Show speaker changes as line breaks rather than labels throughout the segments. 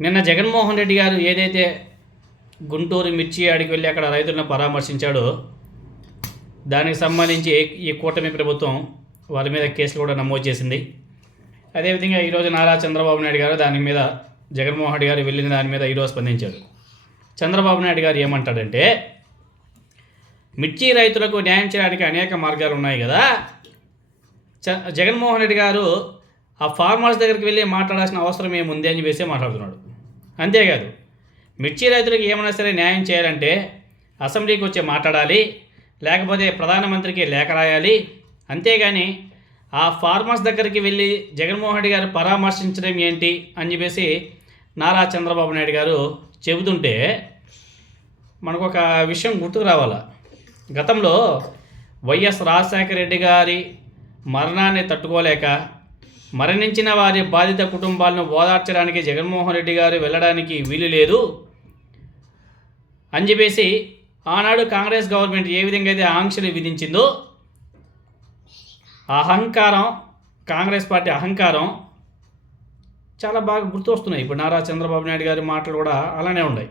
నిన్న జగన్మోహన్ రెడ్డి గారు ఏదైతే గుంటూరు మిర్చి ఆడికి వెళ్ళి అక్కడ రైతులను పరామర్శించాడో దానికి సంబంధించి ఈ కూటమి ప్రభుత్వం వాళ్ళ మీద కేసులు కూడా నమోదు చేసింది. అదేవిధంగా ఈరోజు నారా చంద్రబాబు నాయుడు గారు దాని మీద జగన్మోహన్ రెడ్డి గారు వెళ్ళిన దాని మీద ఈరోజు స్పందించాడు. చంద్రబాబు నాయుడు గారు ఏమంటాడంటే మిర్చి రైతులకు న్యాయం చేయడానికి అనేక మార్గాలు ఉన్నాయి కదా. చ జగన్మోహన్ రెడ్డి గారు ఆ ఫార్మర్స్ దగ్గరికి వెళ్ళి మాట్లాడాల్సిన అవసరం ఏముంది అని చెప్పేసి మాట్లాడుతున్నాడు. అంతేకాదు మిర్చి రైతులకు ఏమైనా సరే న్యాయం చేయాలంటే అసెంబ్లీకి వచ్చి మాట్లాడాలి లేకపోతే ప్రధానమంత్రికి లేఖ రాయాలి. అంతేగాని ఆ ఫార్మర్స్ దగ్గరికి వెళ్ళి జగన్మోహన్ రెడ్డి గారు పరామర్శించడం ఏంటి అని చెప్పేసి నారా చంద్రబాబు నాయుడు గారు చెబుతుంటే మనకు ఒక విషయం గుర్తుకు రావాల? గతంలో వైఎస్ రాజశేఖర రెడ్డి గారి మరణాన్ని తట్టుకోలేక మరణించిన వారి బాధిత కుటుంబాలను ఓదార్చడానికి జగన్మోహన్ రెడ్డి గారు వెళ్ళడానికి వీలు లేదు. అని చెప్పేసి ఆనాడు కాంగ్రెస్ గవర్నమెంట్ ఏ విధంగా అయితే ఆంక్షలు విధించిందో ఆ అహంకారం కాంగ్రెస్ పార్టీ అహంకారం చాలా బాగా గుర్తొస్తున్నాయి. ఇప్పుడు నారా చంద్రబాబు నాయుడు గారి మాటలు కూడా అలానే ఉన్నాయి.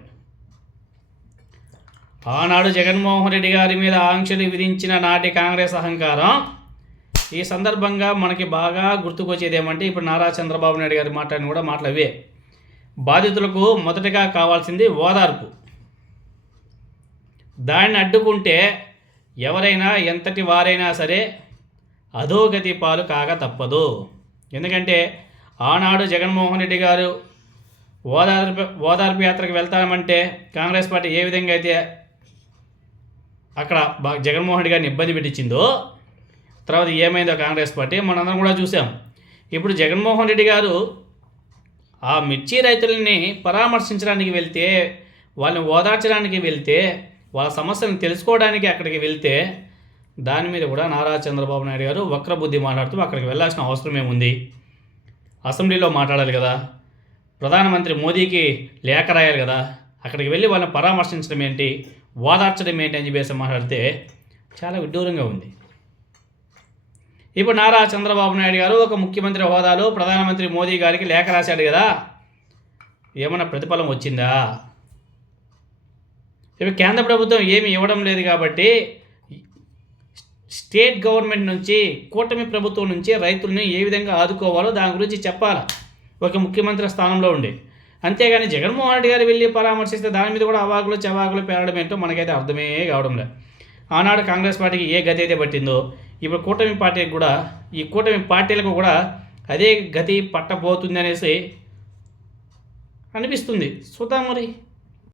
ఆనాడు జగన్మోహన్ రెడ్డి గారి మీద ఆంక్షలు విధించిన నాటి కాంగ్రెస్ అహంకారం ఈ సందర్భంగా మనకి బాగా గుర్తుకొచ్చేది ఏమంటే ఇప్పుడు నారా చంద్రబాబు నాయుడు గారు మాట్లాడిన కూడా మాటలు అవే బాధితులకు మొదటగా కావాల్సింది ఓదార్పు. దాన్ని అడ్డుకుంటే ఎవరైనా ఎంతటి వారైనా సరే అధోగతి పాలు కాక తప్పదు. ఎందుకంటే ఆనాడు జగన్మోహన్ రెడ్డి గారు ఓదార్పు ఓదార్పు యాత్రకు వెళ్తామంటే కాంగ్రెస్ పార్టీ ఏ విధంగా అయితే అక్కడ బా జగన్మోహన్ రెడ్డి గారిని ఇబ్బంది పెట్టించిందో తర్వాత ఏమైందో కాంగ్రెస్ పార్టీ మనందరం కూడా చూసాం. ఇప్పుడు జగన్మోహన్ రెడ్డి గారు ఆ మిర్చి రైతులని పరామర్శించడానికి వెళ్తే వాళ్ళని ఓదార్చడానికి వెళ్తే వాళ్ళ సమస్యలను తెలుసుకోవడానికి అక్కడికి వెళ్తే దాని మీద కూడా నారా చంద్రబాబు నాయుడు గారు వక్రబుద్ధి మాట్లాడుతూ అక్కడికి వెళ్ళాల్సిన అవసరం ఏముంది? అసెంబ్లీలో మాట్లాడాలి కదా. ప్రధానమంత్రి మోదీకి లేఖ రాయాలి కదా. అక్కడికి వెళ్ళి వాళ్ళని పరామర్శించడం ఏంటి? ఓదార్చడం ఏంటి అని చెప్పేసి మాట్లాడితే చాలా విడ్డూరంగా ఉంది. ఇప్పుడు నారా చంద్రబాబు నాయుడు గారు ఒక ముఖ్యమంత్రి హోదాలో ప్రధానమంత్రి మోదీ గారికి లేఖ రాశాడు కదా. ఏమైనా ప్రతిఫలం వచ్చిందా? ఇప్పుడు కేంద్ర ప్రభుత్వం ఏమి ఇవ్వడం లేదు కాబట్టి స్టేట్ గవర్నమెంట్ నుంచి కూటమి ప్రభుత్వం నుంచి రైతుల్ని ఏ విధంగా ఆదుకోవాలో దాని గురించి చెప్పాలి? ఒక ముఖ్యమంత్రి స్థానంలో ఉండి. అంతేగాని జగన్మోహన్ రెడ్డి గారు వెళ్ళి పరామర్శిస్తే దాని మీద కూడా అవాకులు చవాకులు పేరడం ఏంటో మనకైతే అర్థమే కావడం లేదు. ఆనాడు కాంగ్రెస్ పార్టీకి ఏ గతి అయితే పట్టిందో ఇప్పుడు కూటమి పార్టీకి కూడా ఈ కూటమి పార్టీలకు కూడా అదే గతి పట్టబోతుంది అనేసి అనిపిస్తుంది. చూద్దాం మరి.